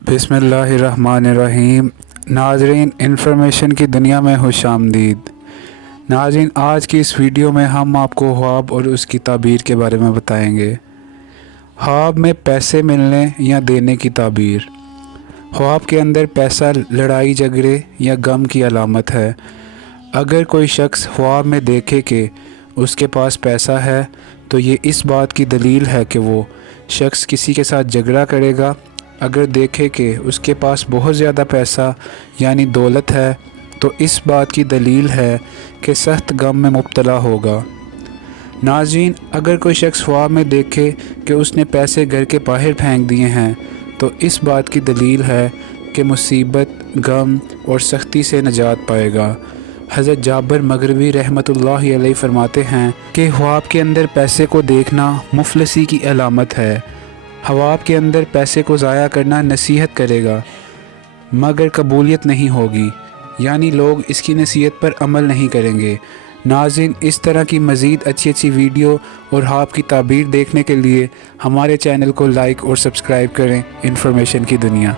बिस्मिल्लाहिर्रहमानिर्रहीम। नाज़रीन, इंफॉर्मेशन की दुनिया में खुश आमदीद। नाज़रीन, आज की इस वीडियो में हम आपको ख्वाब और उसकी ताबीर के बारे में बताएंगे। ख्वाब में पैसे मिलने या देने की ताबीर। ख्वाब के अंदर पैसा लड़ाई झगड़े या गम की अलामत है। अगर कोई शख्स ख्वाब में देखे कि उसके पास पैसा है तो ये इस बात की दलील है कि वो शख्स किसी के साथ झगड़ा करेगा। अगर देखे कि उसके पास बहुत ज़्यादा पैसा यानी दौलत है तो इस बात की दलील है कि सख्त गम में मुब्तला होगा। नाज़रीन, अगर कोई शख्स ख्वाब में देखे कि उसने पैसे घर के बाहर फेंक दिए हैं तो इस बात की दलील है कि मुसीबत, गम और सख्ती से निजात पाएगा। हज़रत जाबिर मग़रिबी रहमतुल्लाहि अलैहि फरमाते हैं कि ख्वाब के अंदर पैसे को देखना मुफलसी की अलामत है। ख्वाब के अंदर पैसे को ज़ाया करना नसीहत करेगा मगर कबूलियत नहीं होगी, यानी लोग इसकी नसीहत पर अमल नहीं करेंगे। नाज़रीन, इस तरह की मज़ीद अच्छी वीडियो और ख्वाब की ताबीर देखने के लिए हमारे चैनल को लाइक और सब्सक्राइब करें। इंफॉर्मेशन की दुनिया।